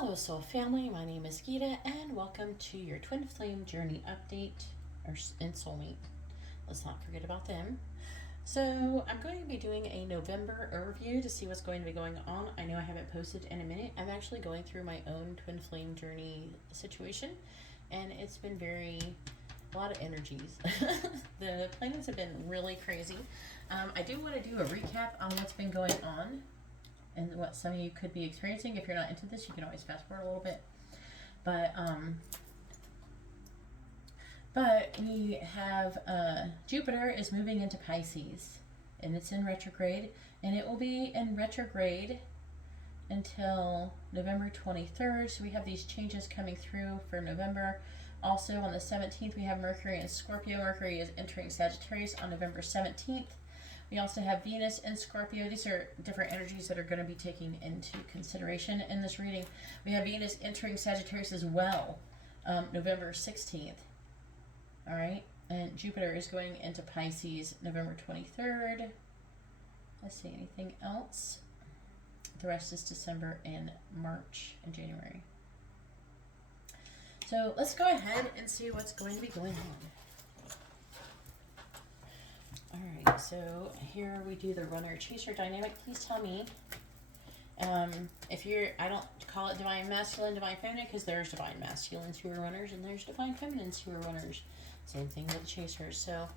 Hello Soul Family, my name is Geeta and welcome to your Twin Flame Journey Update in Soulmate. Let's not forget about them. So I'm going to be doing a November overview to see what's going to be going on. I know I haven't posted in a minute. I'm actually going through my own Twin Flame Journey situation and it's been a lot of energies. The planets have been really crazy. I do want to do a recap on what's been going on and what some of you could be experiencing. If you're not into this, you can always fast forward a little bit. But we have Jupiter is moving into Pisces, and it's in retrograde, and it will be in retrograde until November 23rd. So we have these changes coming through for November. Also on the 17th, we have Mercury in Scorpio. Mercury is entering Sagittarius on November 17th. We also have Venus in Scorpio. These are different energies that are going to be taken into consideration in this reading. We have Venus entering Sagittarius as well, November 16th. All right, and Jupiter is going into Pisces November 23rd. Let's see, anything else? The rest is December and March and January. So let's go ahead and see what's going to be going on. Alright, so here we do the runner-chaser dynamic. Please tell me if you're, I don't call it divine masculine, divine feminine, because there's divine masculines who are runners and there's divine feminines who are runners. Same thing with chasers. So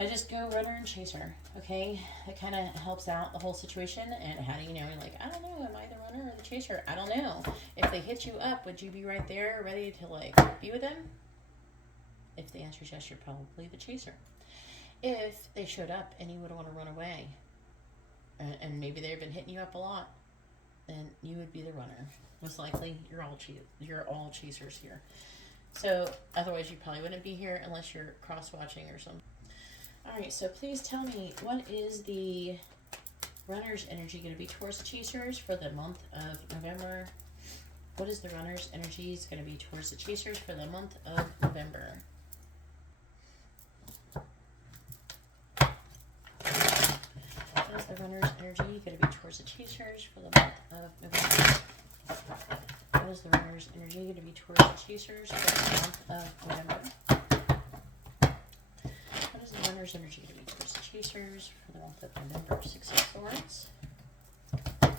I just go runner and chaser, okay? It kind of helps out the whole situation. And how do you know? You're like, I don't know, am I the runner or the chaser? I don't know. If they hit you up, would you be right there ready to like be with them? If the answer is yes, you're probably the chaser. If they showed up and you would want to run away, and maybe they've been hitting you up a lot, then you would be the runner. Most likely, you're all chasers here. So otherwise, you probably wouldn't be here unless you're cross-watching or something. All right, so please tell me, what is the runner's energy going to be towards the chasers for the month of November? What is the runner's energy going to be towards the chasers for the month of November? What is the runner's energy going to be towards the chasers for the month of November? What is the runner's energy going to be towards the chasers for the month of November? What is the runner's energy going to be towards the chasers for the month of November? Six of Swords. What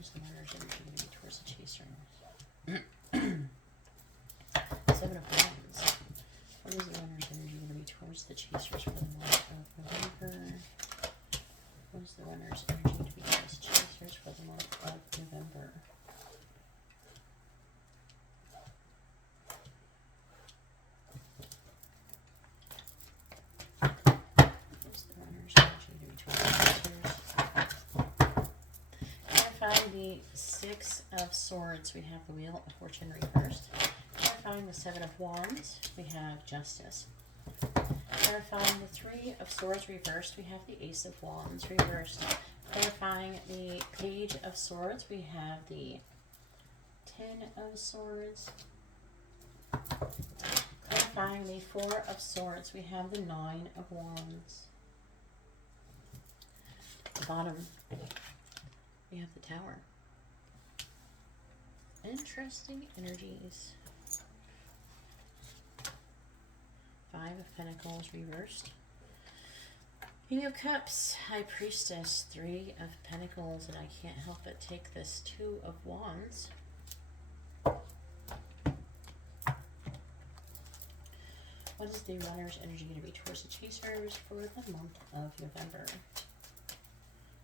is the runner's energy going to be towards the chasers? Seven of Wands. What is the runner's energy going to be towards the chasers for the month of November? What is the runner's energy to be towards the chasers for the month of November? What is the runner's energy to be towards the chasers? Clarifying the Six of Swords, we have the Wheel of Fortune reversed. Clarifying the Seven of Wands, we have Justice. Clarifying the Three of Swords reversed, we have the Ace of Wands reversed. Clarifying the Page of Swords, we have the Ten of Swords. Clarifying the Four of Swords, we have the Nine of Wands. At the bottom, we have the Tower. Interesting energies. Five of Pentacles reversed. King of Cups, High Priestess, Three of Pentacles, and I can't help but take this Two of Wands. What is the runner's energy going to be towards the chasers for the month of November?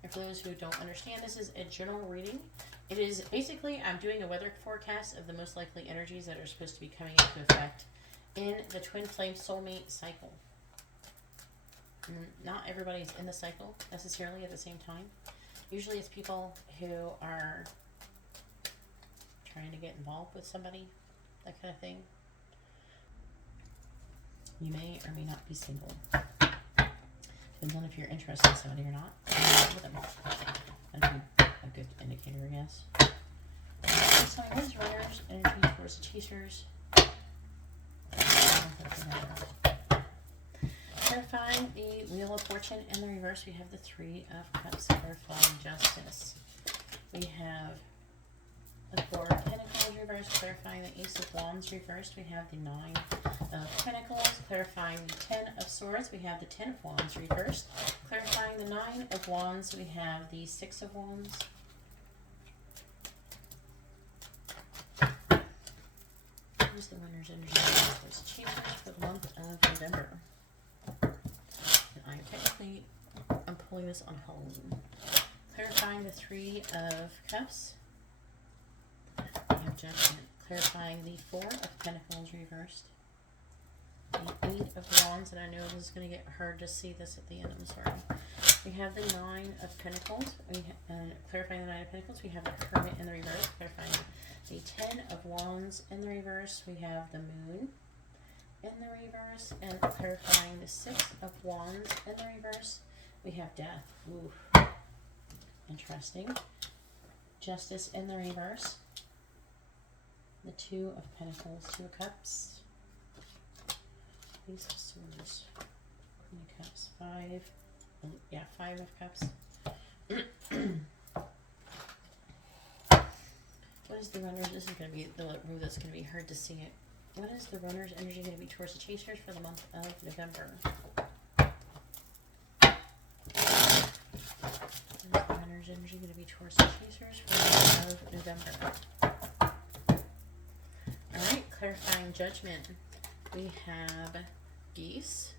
And for those who don't understand, this is a general reading. It is basically, I'm doing a weather forecast of the most likely energies that are supposed to be coming into effect in the Twin Flame Soulmate cycle. Not everybody's in the cycle necessarily at the same time. Usually it's people who are trying to get involved with somebody, that kind of thing. You may or may not be single. Depends on if you're interested in somebody or not. That'd be a good indicator, I guess. So what is runner's energy towards the chasers? Clarifying the Wheel of Fortune in the reverse, we have the Three of Cups. Clarifying Justice, we have The Four of Pentacles reversed, clarifying the Ace of Wands reversed. We have the Nine of Pentacles, clarifying the Ten of Swords. We have the Ten of Wands reversed, clarifying the Nine of Wands. We have the Six of Wands. Here's the winner's energy. Those chambers for the month of November. And I'm pulling this on Halloween. Clarifying the Three of Cups. We have Judgment. Clarifying the Four of Pentacles reversed. The Eight of Wands, and I know this is going to get hard to see this at the end, I'm sorry. We have the Nine of Pentacles. Clarifying the Nine of Pentacles. We have the Hermit in the reverse. Clarifying the Ten of Wands in the reverse. We have the Moon in the reverse. And clarifying the Six of Wands in the reverse. We have Death. Ooh. Interesting. Justice in the reverse. The Two of Pentacles, Two of Cups. Ace of Swords, Queen of Cups, Five of Cups. What is the runner? This is going to be the row that's going to be hard to see it. What is the runner's energy going to be towards the chasers for the month of November? What is the runner's energy going to be towards the chasers for the month of November? Alright, clarifying Judgment. We have Geese.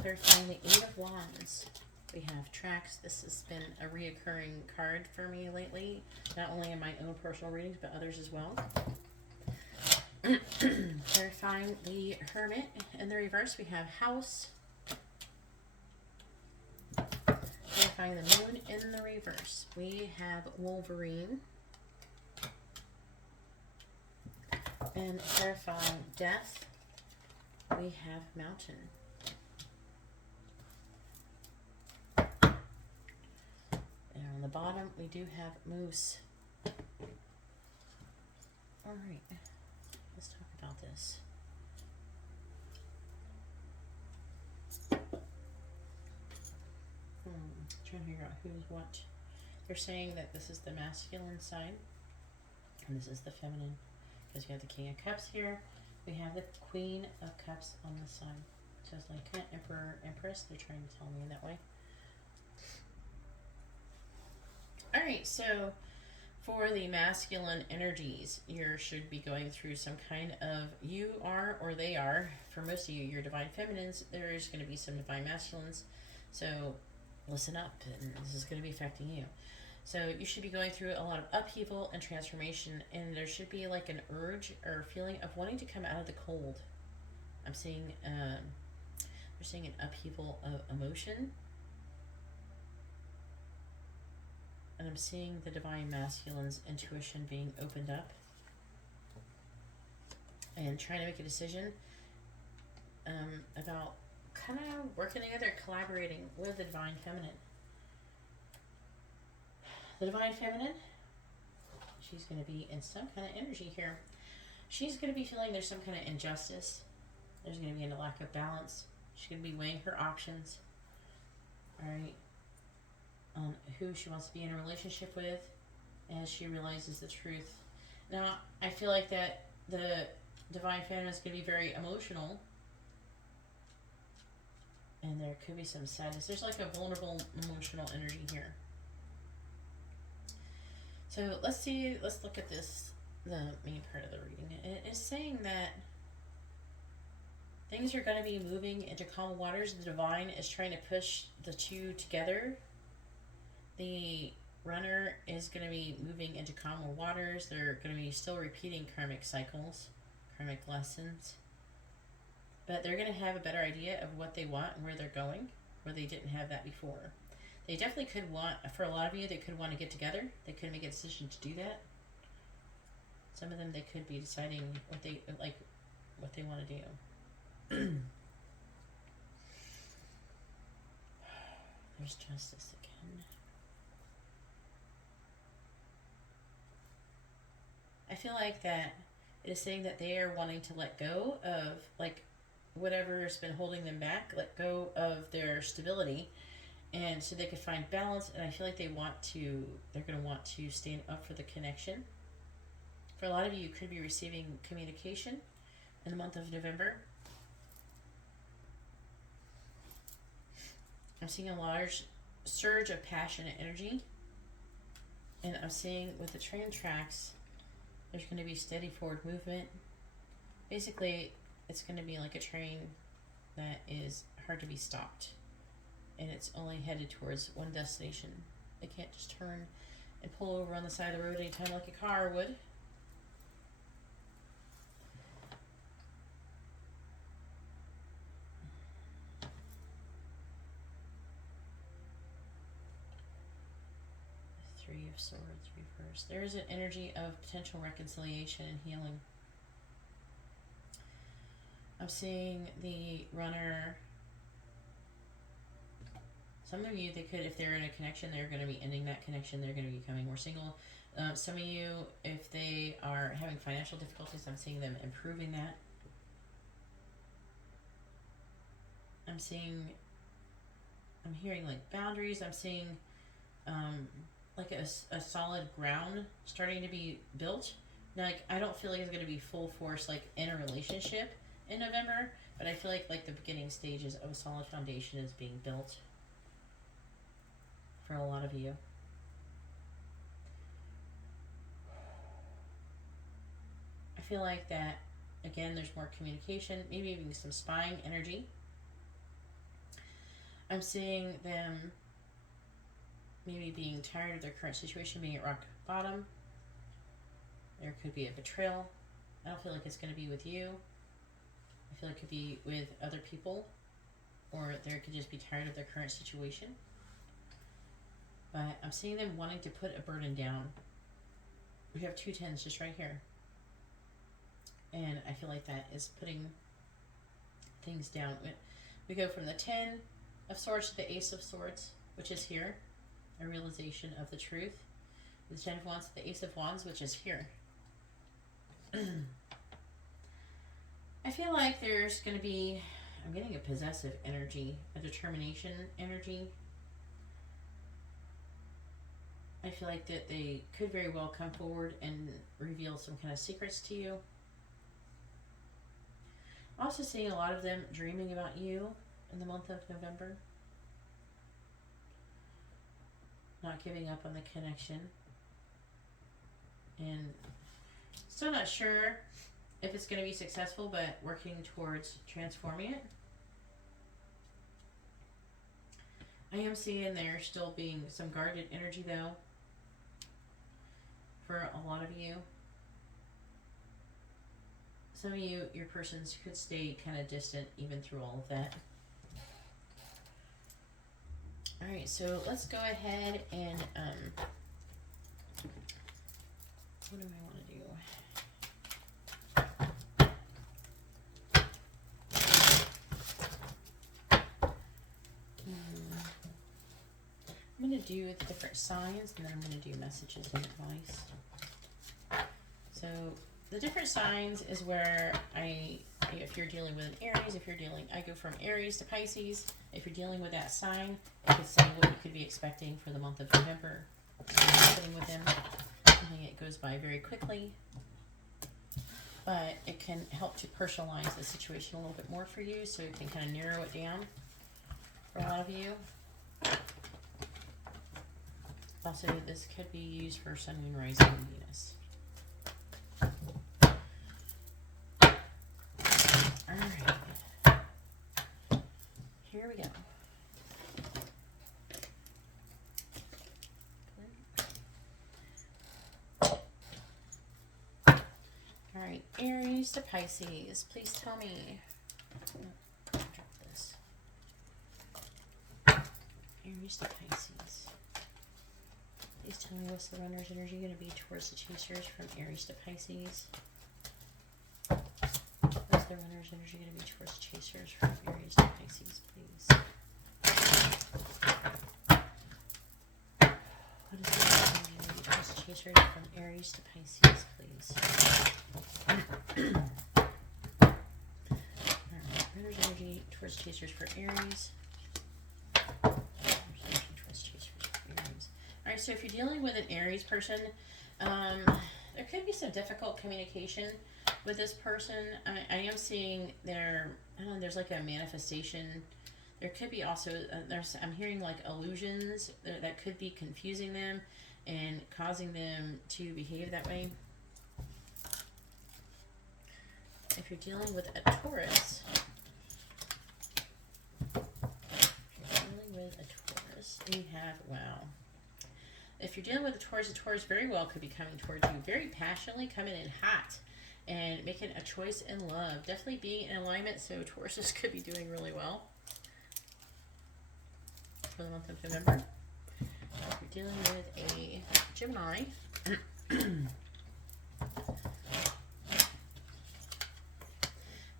Clarifying the Eight of Wands. We have Tracks. This has been a reoccurring card for me lately, not only in my own personal readings, but others as well. Clarifying the Hermit in the reverse, we have House. Clarifying the Moon in the reverse, we have Wolverine. And clarifying Death, we have Mountain. And on the bottom, we do have Moose. Alright, let's talk about this. Trying to figure out who's what. They're saying that this is the masculine side, and this is the feminine. Because we have the King of Cups here. We have the Queen of Cups on this side. So it's like Emperor, Empress. They're trying to tell me in that way. Alright, so for the masculine energies, you should be going through some kind of, you are or they are, for most of you, your divine feminines, there's going to be some divine masculines. So listen up, and this is going to be affecting you. So you should be going through a lot of upheaval and transformation, and there should be like an urge or feeling of wanting to come out of the cold. I'm seeing, they're seeing an upheaval of emotion. And I'm seeing the divine masculine's intuition being opened up. And trying to make a decision about kind of working together, collaborating with the divine feminine. The divine feminine, she's going to be in some kind of energy here. She's going to be feeling there's some kind of injustice. There's going to be a lack of balance. She's going to be weighing her options. Alright. On who she wants to be in a relationship with as she realizes the truth. Now, I feel like that the divine feminine is going to be very emotional. And there could be some sadness. There's like a vulnerable emotional energy here. So let's look at this, the main part of the reading. It is saying that things are going to be moving into calm waters. The divine is trying to push the two together. The runner is going to be moving into calmer waters. They're going to be still repeating karmic cycles, karmic lessons. But they're going to have a better idea of what they want and where they're going, where they didn't have that before. They definitely could want, for a lot of you, they could want to get together. They could make a decision to do that. Some of them, they could be deciding what they want to do. There's justice again. I feel like that it is saying that they are wanting to let go of whatever's been holding them back, let go of their stability, And so they could find balance, and I feel like they're going to want to stand up for the connection. For a lot of you, you could be receiving communication in the month of November. I'm seeing a large surge of passion and energy. And I'm seeing with the train tracks, there's going to be steady forward movement. Basically, it's going to be like a train that is hard to be stopped. And it's only headed towards one destination. It can't just turn and pull over on the side of the road anytime like a car would. Three of Swords reversed. There is an energy of potential reconciliation and healing. I'm seeing the runner. Some of you, they could, if they're in a connection, they're going to be ending that connection. They're going to be becoming more single. Some of you, if they are having financial difficulties, I'm seeing them improving that. I'm hearing like boundaries. I'm seeing like a solid ground starting to be built. Now, like, I don't feel like it's going to be full force like in a relationship in November, but I feel like the beginning stages of a solid foundation is being built for a lot of you. I feel like that, again, there's more communication, maybe even some spying energy. I'm seeing them maybe being tired of their current situation, being at rock bottom. There could be a betrayal. I don't feel like it's going to be with you. I feel like it could be with other people, or they could just be tired of their current situation. But I'm seeing them wanting to put a burden down. We have 2 10s just right here. And I feel like that is putting things down. We go from the 10 of Swords to the Ace of Swords, which is here. A realization of the truth. The 10 of Wands to the Ace of Wands, which is here. I feel like there's going to be, I'm getting a possessive energy, a determination energy. I feel like that they could very well come forward and reveal some kind of secrets to you. Also seeing a lot of them dreaming about you in the month of November. Not giving up on the connection. And still not sure if it's going to be successful, but working towards transforming it. I am seeing there still being some guarded energy though for a lot of you. Some of you, your persons could stay kind of distant even through all of that. Alright, so let's go ahead and what do I want to do? I'm going to do the different signs, and then I'm going to do messages and advice. So the different signs is where if you're dealing with an Aries, I go from Aries to Pisces. If you're dealing with that sign, I could say what you could be expecting for the month of November. Happening with them. I think it goes by very quickly, but it can help to personalize the situation a little bit more for you, so you can kind of narrow it down for a lot of you. Also, this could be used for Sun, Moon, Rising, and Venus. Alright. Here we go. Alright, Aries to Pisces. Please tell me. Drop this. Aries to Pisces. Please tell me what's the runner's energy going to be towards the chasers from Aries to Pisces. What's the runner's energy going to be towards the chasers from Aries to Pisces, please? What is the runner's energy going to be towards the chasers from Aries to Pisces, please? Alright, runner's energy towards chasers for Aries. Runner's so if you're dealing with an Aries person, there could be some difficult communication with this person. I am seeing I don't know, there's like a manifestation. There could be also, I'm hearing like illusions that could be confusing them and causing them to behave that way. If you're dealing with a Taurus, we have, wow. If you're dealing with the Taurus very well could be coming towards you very passionately, coming in hot and making a choice in love. Definitely being in alignment, so Tauruses could be doing really well for the month of November. If you're dealing with a Gemini,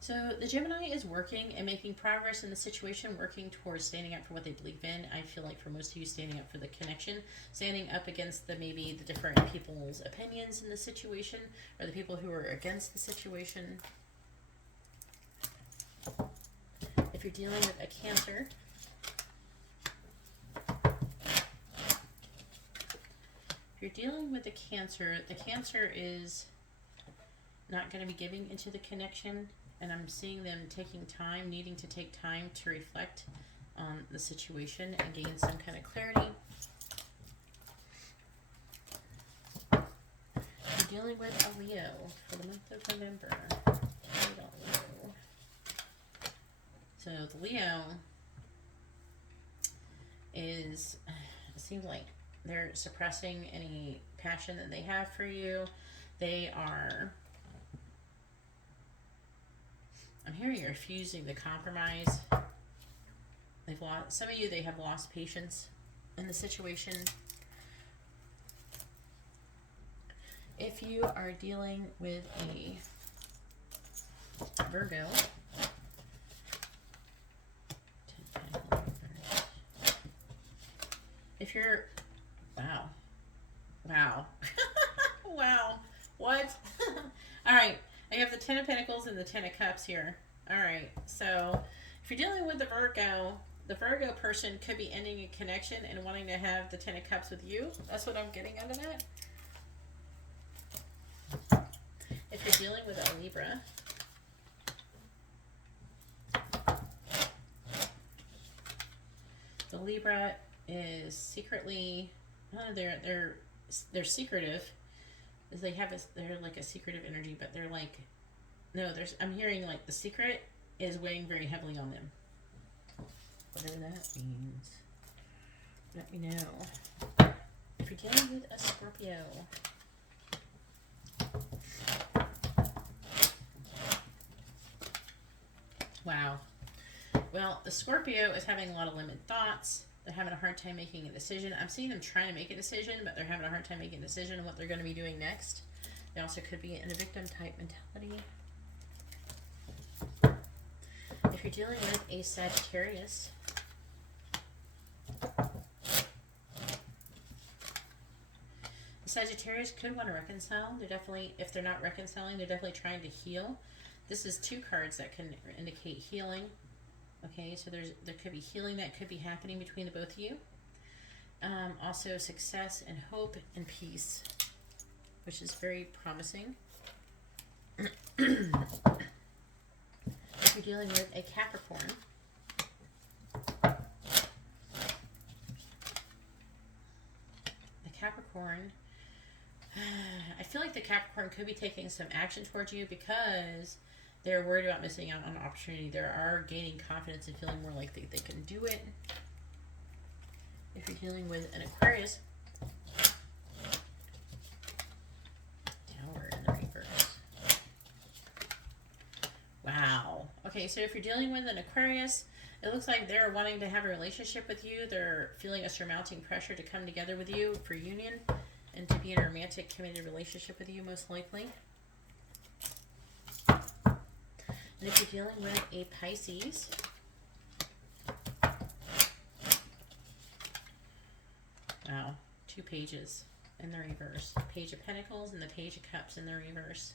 so the Gemini is working and making progress in the situation, working towards standing up for what they believe in. I feel like for most of you, standing up for the connection, standing up against maybe the different people's opinions in the situation, or the people who are against the situation. If you're dealing with a Cancer, if you're dealing with the Cancer is not going to be giving into the connection. And I'm seeing them needing to take time to reflect on the situation and gain some kind of clarity. You're dealing with a Leo for the month of November. So the Leo it seems like they're suppressing any passion that they have for you. I'm hearing you're refusing the compromise. Some of you, they have lost patience in the situation. If you are dealing with a Virgo, if you're, wow, wow, what? All right. I have the Ten of Pentacles and the Ten of Cups here. All right, so if you're dealing with the Virgo person could be ending a connection and wanting to have the Ten of Cups with you. That's what I'm getting out of that. If you're dealing with a Libra, the Libra is secretly, they're secretive. They're like a secretive energy, but they're like, no, I'm hearing like the secret is weighing very heavily on them. Whatever that means. Let me know. If you're dealing with a Scorpio, wow. Well, the Scorpio is having a lot of limited thoughts. They're having a hard time making a decision. I'm seeing them trying to make a decision, but they're having a hard time making a decision on what they're going to be doing next. They also could be in a victim type mentality. If you're dealing with a Sagittarius, the Sagittarius could want to reconcile. They're definitely, if they're not reconciling, they're definitely trying to heal. This is two cards that can indicate healing. Okay, so there could be healing that could be happening between the both of you. Also success and hope and peace, which is very promising. If you're dealing with a Capricorn, the Capricorn, I feel like the Capricorn could be taking some action towards you because they're worried about missing out on an opportunity. They are gaining confidence and feeling more like they can do it. If you're dealing with an Aquarius, Tower in the reverse. Wow. Okay, so if you're dealing with an Aquarius, it looks like they're wanting to have a relationship with you. They're feeling a surmounting pressure to come together with you for union and to be in a romantic, committed relationship with you, most likely. And if you're dealing with a Pisces, wow, 2 pages in the reverse. Page of Pentacles and the Page of Cups in the reverse.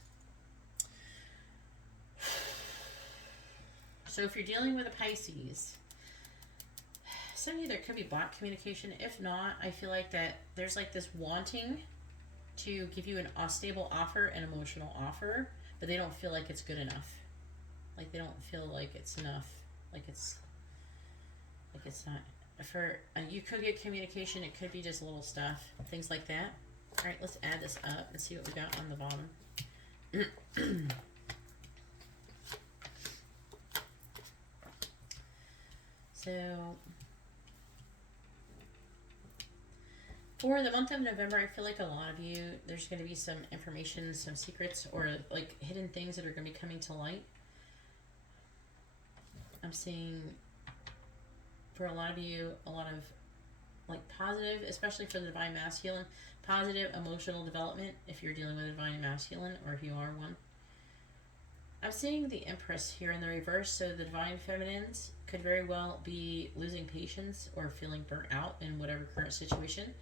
So if you're dealing with a Pisces, some of you there could be blocked communication. If not, I feel like that there's like this wanting to give you a stable offer, an emotional offer, but they don't feel like it's good enough. Like they don't feel like it's enough. Like it's not. For you could get communication. It could be just little stuff, things like that. All right, let's add this up and see what we got on the bottom. So for the month of November, I feel like a lot of you, there's going to be some information, some secrets, or like hidden things that are going to be coming to light. I'm seeing for a lot of you, a lot of like positive, especially for the Divine Masculine, positive emotional development if you're dealing with a Divine Masculine or if you are one. I'm seeing the Empress here in the reverse, so the Divine Feminines could very well be losing patience or feeling burnt out in whatever current situation.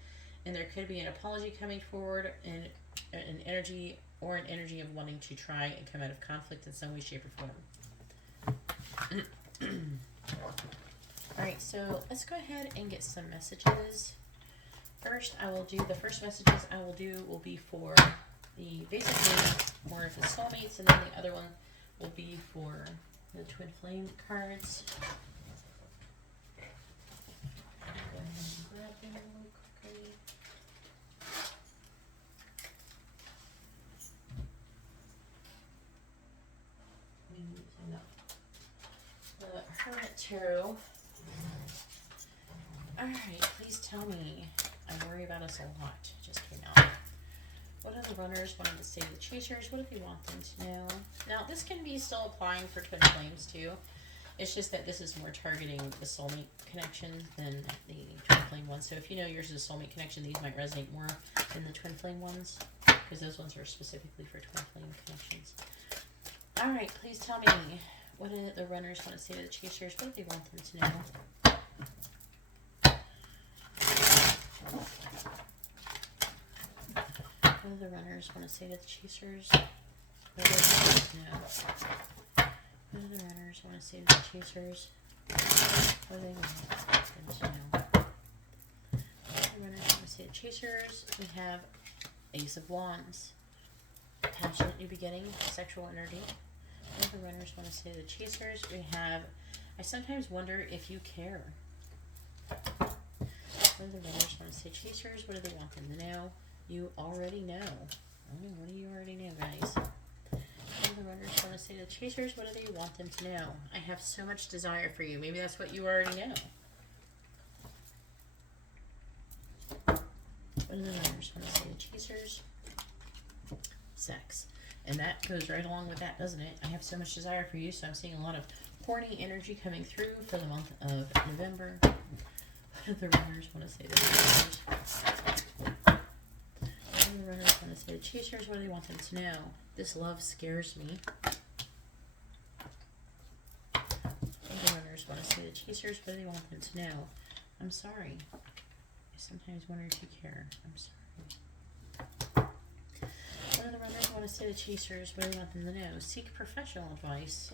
And there could be an apology coming forward and an energy of wanting to try and come out of conflict in some way, shape, or form. Alright, so let's go ahead and get some messages. First, the first messages I will do will be for basically more of the soulmates, and then the other one will be for the twin flame cards. Go ahead and grab them really quickly. The Hermit Tarot. Alright, please tell me. I worry about us a lot. Just came out. What are the runners wanting to say to the chasers? What do they want them to know? Now, this can be still applying for twin flames too. It's just that this is more targeting the soulmate connection than the twin flame one. So if you know yours is a soulmate connection, these might resonate more than the twin flame ones, because those ones are specifically for twin flame connections. Alright, please tell me. What do the runners want to say to the chasers? What do they want them to know? What do the runners want to say to the chasers? What do they want them to know? What do the runners want to say to the chasers? What do they want them to know? What do the runners want to say to the chasers? We have Ace of Wands. Passionate new beginning, sexual energy. What do the runners want to say to the chasers? We have, I sometimes wonder if you care. What do the runners want to say to chasers? What do they want them to know? You already know. Oh, what do you already know, guys? What do the runners want to say to the chasers? What do they want them to know? I have so much desire for you. Maybe that's what you already know. What do the runners want to say to the chasers? Sex. And that goes right along with that, doesn't it? I have so much desire for you, so I'm seeing a lot of horny energy coming through for the month of November. What do the runners want to say to the chasers? What do the runners want to say to chasers? What do they want them to know? This love scares me. What do the runners want to say to chasers? What do they want them to know? I'm sorry. I sometimes wonder if you care. I'm sorry. What do the runners want to say to chasers? What do they want them to know? Seek professional advice.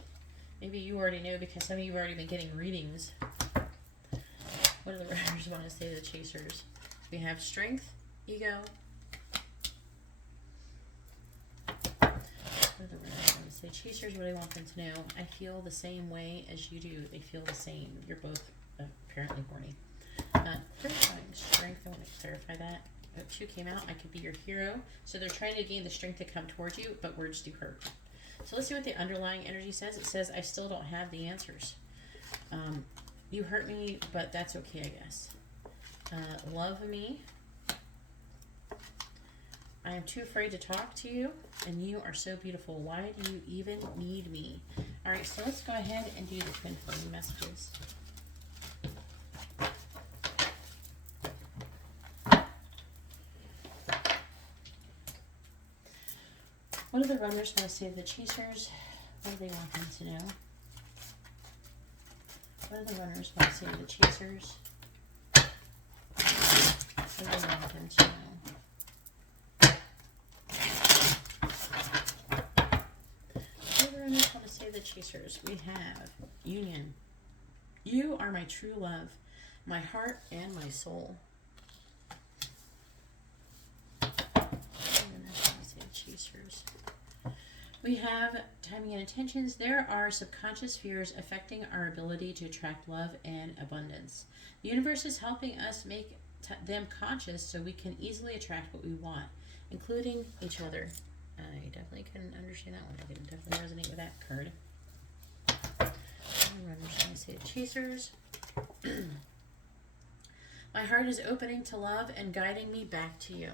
Maybe you already know because some of you have already been getting readings. What do the runners want to say to the chasers? We have strength, ego. What do the runners want to say to chasers? What do they want them to know? I feel the same way as you do. They feel the same. You're both apparently horny. Clarifying strength. I want to clarify that. Two came out. I could be your hero. So they're trying to gain the strength to come towards you, but words do hurt. So let's see what the underlying energy says. It says, I still don't have the answers. You hurt me, but that's okay, I guess. Love me. I am too afraid to talk to you, and you are so beautiful. Why do you even need me? All right, so let's go ahead and do the twin flame messages. What do the runners want to say to the chasers? What do they want them to know? What do the runners want to say to the chasers? What do they want them to know? What do the runners want to say to the chasers? We have union. You are my true love. my heart and my soul. Chasers. We have timing and intentions. There are subconscious fears affecting our ability to attract love and abundance. The universe is helping us make them conscious so we can easily attract what we want, including each other. I definitely can understand that one. I can definitely resonate with that card. Runners, let me say chasers. My heart is opening to love and guiding me back to you.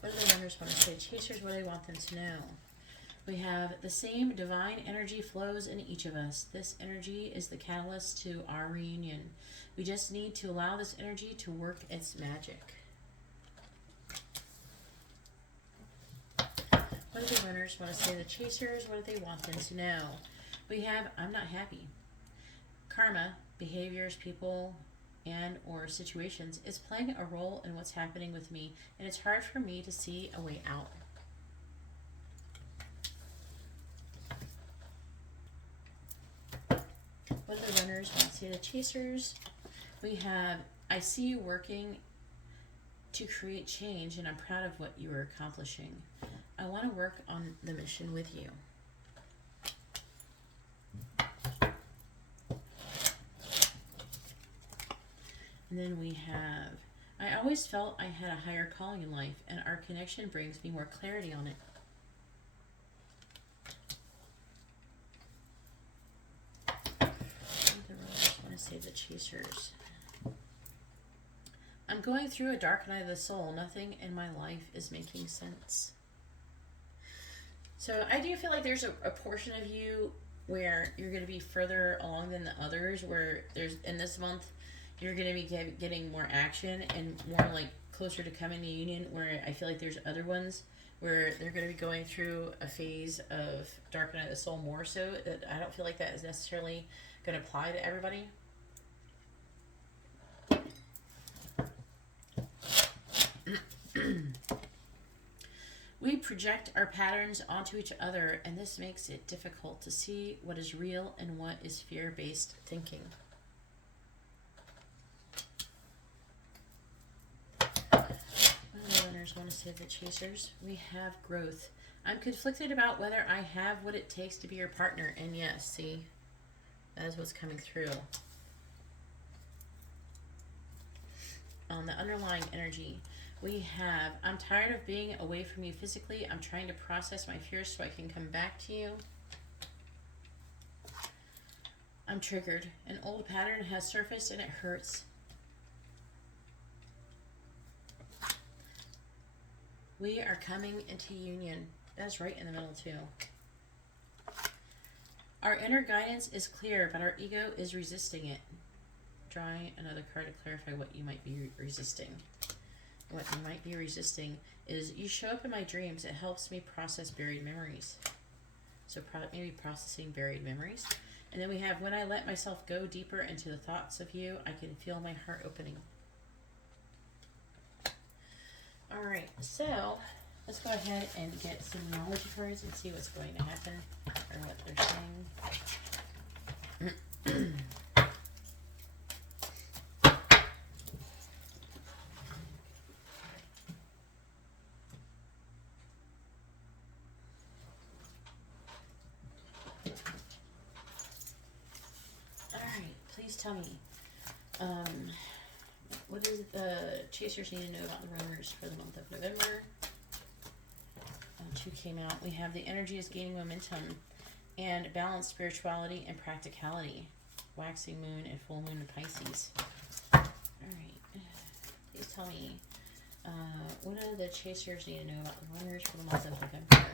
What do the runners want to say? Chasers, what do they want them to know? We have the same divine energy flows in each of us. This energy is the catalyst to our reunion. We just need to allow this energy to work its magic. What do the runners want to say? The chasers, what do they want them to know? We have, I'm not happy. Karma, behaviors, people, and or situations is playing a role in what's happening with me, and it's hard for me to see a way out. What do the runners want to say? The chasers, we have, I see you working to create change, and I'm proud of what you are accomplishing. I want to work on the mission with you. And then we have, I always felt I had a higher calling in life, and our connection brings me more clarity on it. The runners want to say the chasers. I'm going through a dark night of the soul. Nothing in my life is making sense. So I do feel like there's a portion of you where you're going to be further along than the others, where there's, in this month, you're going to be getting more action and more like closer to coming to union, where I feel like there's other ones where they're going to be going through a phase of dark night of the soul more so. That I don't feel like that is necessarily going to apply to everybody. We project our patterns onto each other, and this makes it difficult to see what is real and what is fear-based thinking. The runners want to say the chasers. We have growth. I'm conflicted about whether I have what it takes to be your partner, and yes, see, that is what's coming through. On the underlying energy, we have, I'm tired of being away from you physically. I'm trying to process my fears so I can come back to you. I'm triggered. An old pattern has surfaced and it hurts. We are coming into union. That's right in the middle too. Our inner guidance is clear, but our ego is resisting it. Drawing another card to clarify what you might be resisting. What you might be resisting is, you show up in my dreams. It helps me process buried memories. So maybe processing buried memories. And then we have, when I let myself go deeper into the thoughts of you, I can feel my heart opening. All right, so let's go ahead and get some knowledge cards and see what's going to happen, or what they're saying. Please tell me, what does the chasers need to know about the runners for the month of November? Two came out. We have, the energy is gaining momentum and balanced spirituality and practicality. Waxing moon and full moon in Pisces. All right. Please tell me, what do the chasers need to know about the runners for the month of November?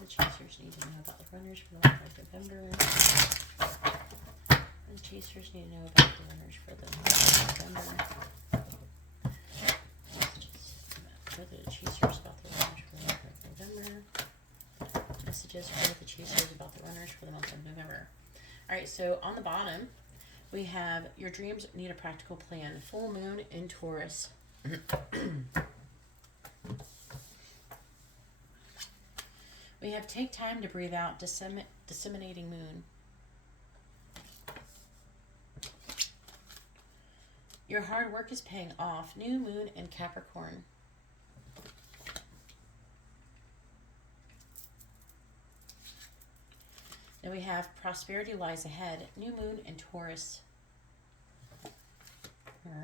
The chasers need to know about the runners for the month of November. The chasers need to know about the runners for the month of November. For the chasers about the runners for the month of November. Messages for the chasers about the runners for the month of November. Alright, so on the bottom, we have, your dreams need a practical plan. Full moon in Taurus. We We have take time to breathe out, disseminating moon. Your hard work is paying off, new moon in Capricorn. Then we have prosperity lies ahead, new moon in Taurus. All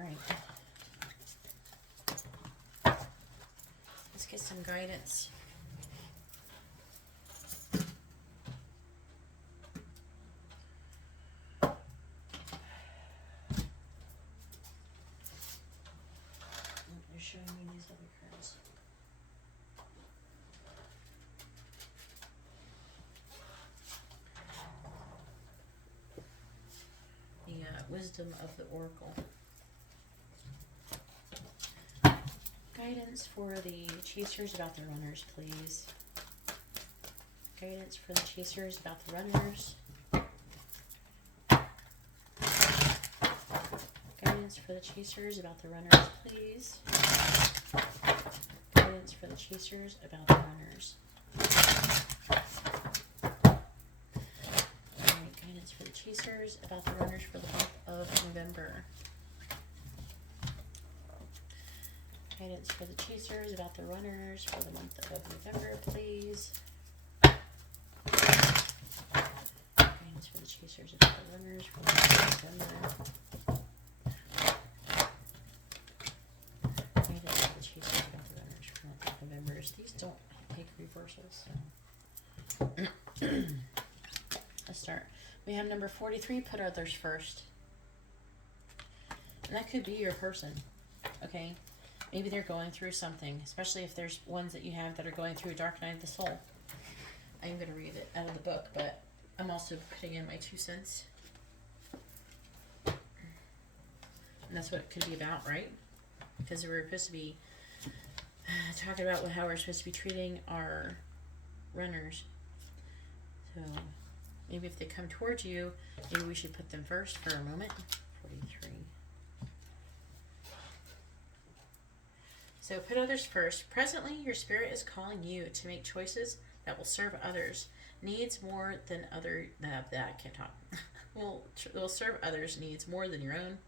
right. Let's get some guidance. They're showing me these other cards. The wisdom of the oracle. Guidance for the chasers about the runners, please. Guidance for the chasers about the runners. Guidance for the chasers about the runners, please. Guidance for the chasers about the runners. Alright, guidance for the chasers about the runners for the month of November. Guidance for the chasers about the runners for the month of November, please. Guidance for the chasers about the runners for the month of November. Guidance for the chasers about the runners for the month of November. These don't take reversals, so. Let's start. We have number 43, put others first. And that could be your person, okay? Maybe they're going through something, especially if there's ones that you have that are going through a dark night of the soul. I'm going to read it out of the book, but I'm also putting in my 2 cents. And that's what it could be about, right? Because we're supposed to be talking about how we're supposed to be treating our runners. So maybe if they come towards you, maybe we should put them first for a moment. 43. So put others first. Presently, your spirit is calling you to make choices that will serve others' needs more than other. I can't talk. will serve others' needs more than your own.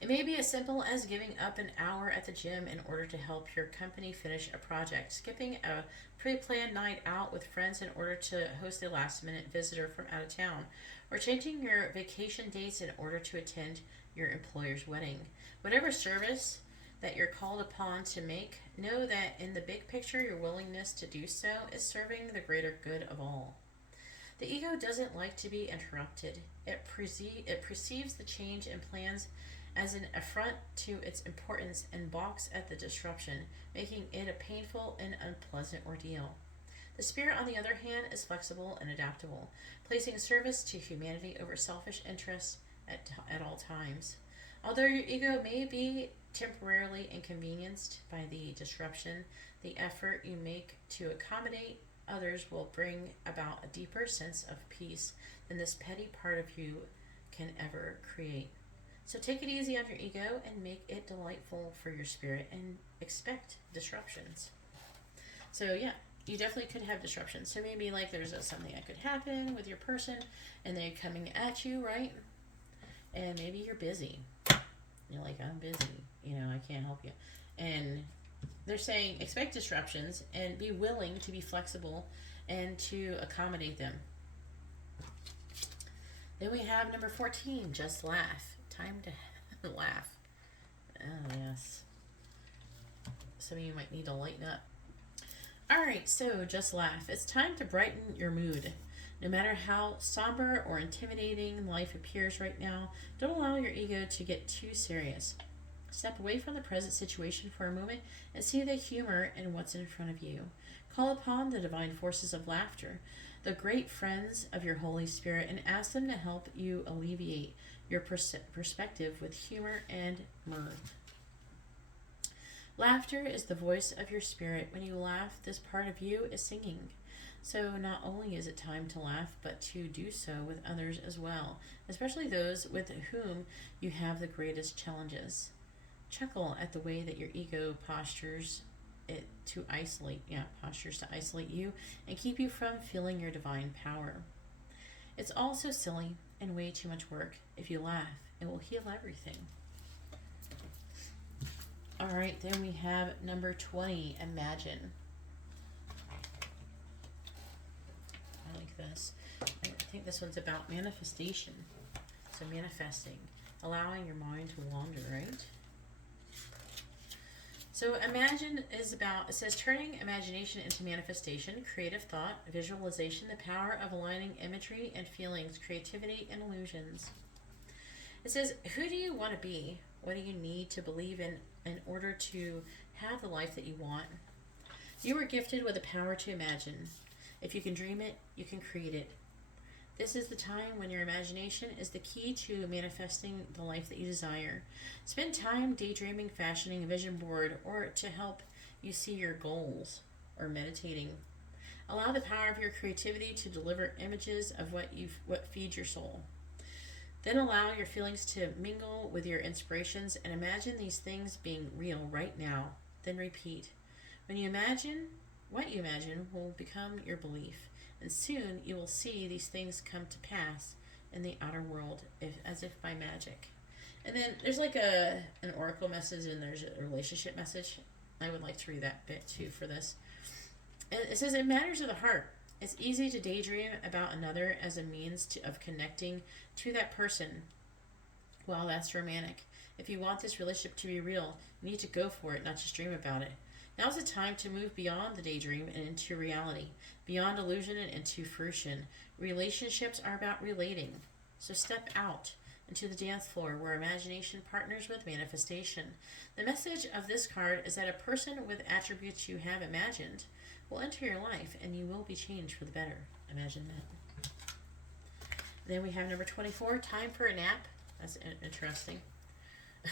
It may be as simple as giving up an hour at the gym in order to help your company finish a project, skipping a pre-planned night out with friends in order to host a last-minute visitor from out of town, or changing your vacation dates in order to attend your employer's wedding. Whatever service that you're called upon to make, know that in the big picture, your willingness to do so is serving the greater good of all. The ego doesn't like to be interrupted. It perceives the change in plans as an affront to its importance and balks at the disruption, making it a painful and unpleasant ordeal. The spirit, on the other hand, is flexible and adaptable, placing service to humanity over selfish interests at all times. Although your ego may be temporarily inconvenienced by the disruption, the effort you make to accommodate others will bring about a deeper sense of peace than this petty part of you can ever create. So take it easy on your ego and make it delightful for your spirit and expect disruptions. So yeah, you definitely could have disruptions. So maybe like there's something that could happen with your person and they're coming at you, right? And maybe you're busy. You're like, I'm busy, I can't help you. And they're saying expect disruptions and be willing to be flexible and to accommodate them. Then we have number 14, just laugh. Time to laugh. Oh, yes. Some of you might need to lighten up. All right, so just laugh. It's time to brighten your mood. No matter how somber or intimidating life appears right now, don't allow your ego to get too serious. Step away from the present situation for a moment and see the humor in what's in front of you. Call upon the divine forces of laughter, the great friends of your Holy Spirit, and ask them to help you alleviate your perspective with humor and mirth. Laughter is the voice of your spirit. When you laugh, this part of you is singing. So not only is it time to laugh, but to do so with others as well, especially those with whom you have the greatest challenges. Chuckle at the way that your ego postures it to isolate, postures to isolate you and keep you from feeling your divine power. It's all so silly and way too much work. If you laugh, it will heal everything. All right, then we have number 20, Imagine. I like this. I think this one's about manifestation. So manifesting, allowing your mind to wander, right? So Imagine is about, it says, turning imagination into manifestation, creative thought, visualization, the power of aligning imagery and feelings, creativity, and illusions. It says, who do you want to be? What do you need to believe in order to have the life that you want? You were gifted with the power to imagine. If you can dream it, you can create it. This is the time when your imagination is the key to manifesting the life that you desire. Spend time daydreaming, fashioning a vision board, or to help you see your goals, or meditating. Allow the power of your creativity to deliver images of what feeds your soul. Then allow your feelings to mingle with your inspirations and imagine these things being real right now. Then repeat. When you imagine, what you imagine will become your belief. And soon you will see these things come to pass in the outer world as if by magic. And then there's like an oracle message and there's a relationship message. I would like to read that bit too for this. And it says, in matters of the heart, it's easy to daydream about another as a means of connecting to that person. Well, that's romantic. If you want this relationship to be real, you need to go for it, not just dream about it. Now's the time to move beyond the daydream and into reality, beyond illusion and into fruition. Relationships are about relating. So step out into the dance floor where imagination partners with manifestation. The message of this card is that a person with attributes you have imagined will enter your life and you will be changed for the better. Imagine that. Then we have number 24, Time for a Nap. That's interesting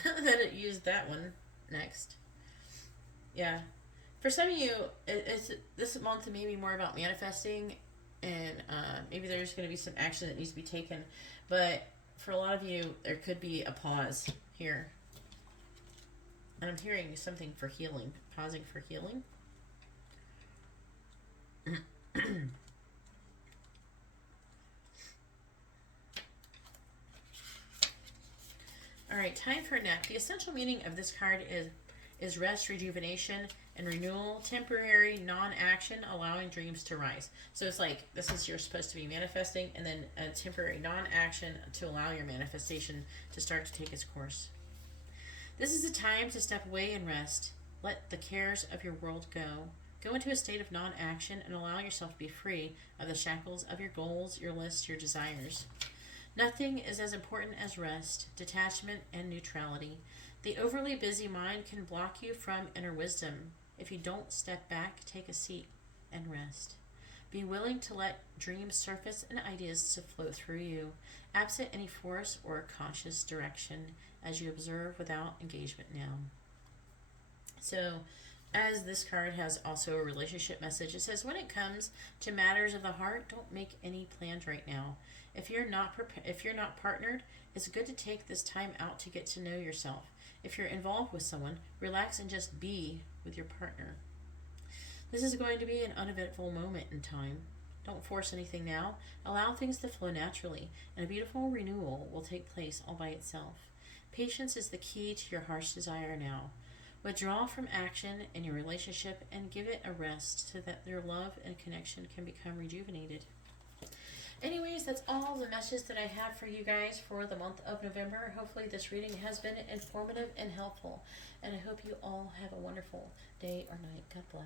that it used that one next. Yeah. For some of you, it's this month may be more about manifesting, and maybe there's going to be some action that needs to be taken. But for a lot of you, there could be a pause here. And I'm hearing something for healing. Pausing for healing. All right, time for a nap. The essential meaning of this card is rest, rejuvenation, and renewal. Temporary non-action, allowing dreams to rise. So it's like this is you're supposed to be manifesting, and then a temporary non-action to allow your manifestation to start to take its course. This is a time to step away and rest. Let the cares of your world go. Go into a state of non-action and allow yourself to be free of the shackles of your goals, your lists, your desires. Nothing is as important as rest, detachment, and neutrality. The overly busy mind can block you from inner wisdom. If you don't step back, take a seat and rest. Be willing to let dreams surface and ideas to flow through you, absent any force or cautious direction, as you observe without engagement now. So, as this card has also a relationship message, it says, when it comes to matters of the heart, don't make any plans right now. If you're not partnered, it's good to take this time out to get to know yourself. If you're involved with someone, relax and just be with your partner. This is going to be an uneventful moment in time. Don't force anything now. Allow things to flow naturally, and a beautiful renewal will take place all by itself. Patience is the key to your heart's desire now. Withdraw from action in your relationship and give it a rest so that their love and connection can become rejuvenated. Anyways, that's all the messages that I have for you guys for the month of November. Hopefully this reading has been informative and helpful. And I hope you all have a wonderful day or night. God bless.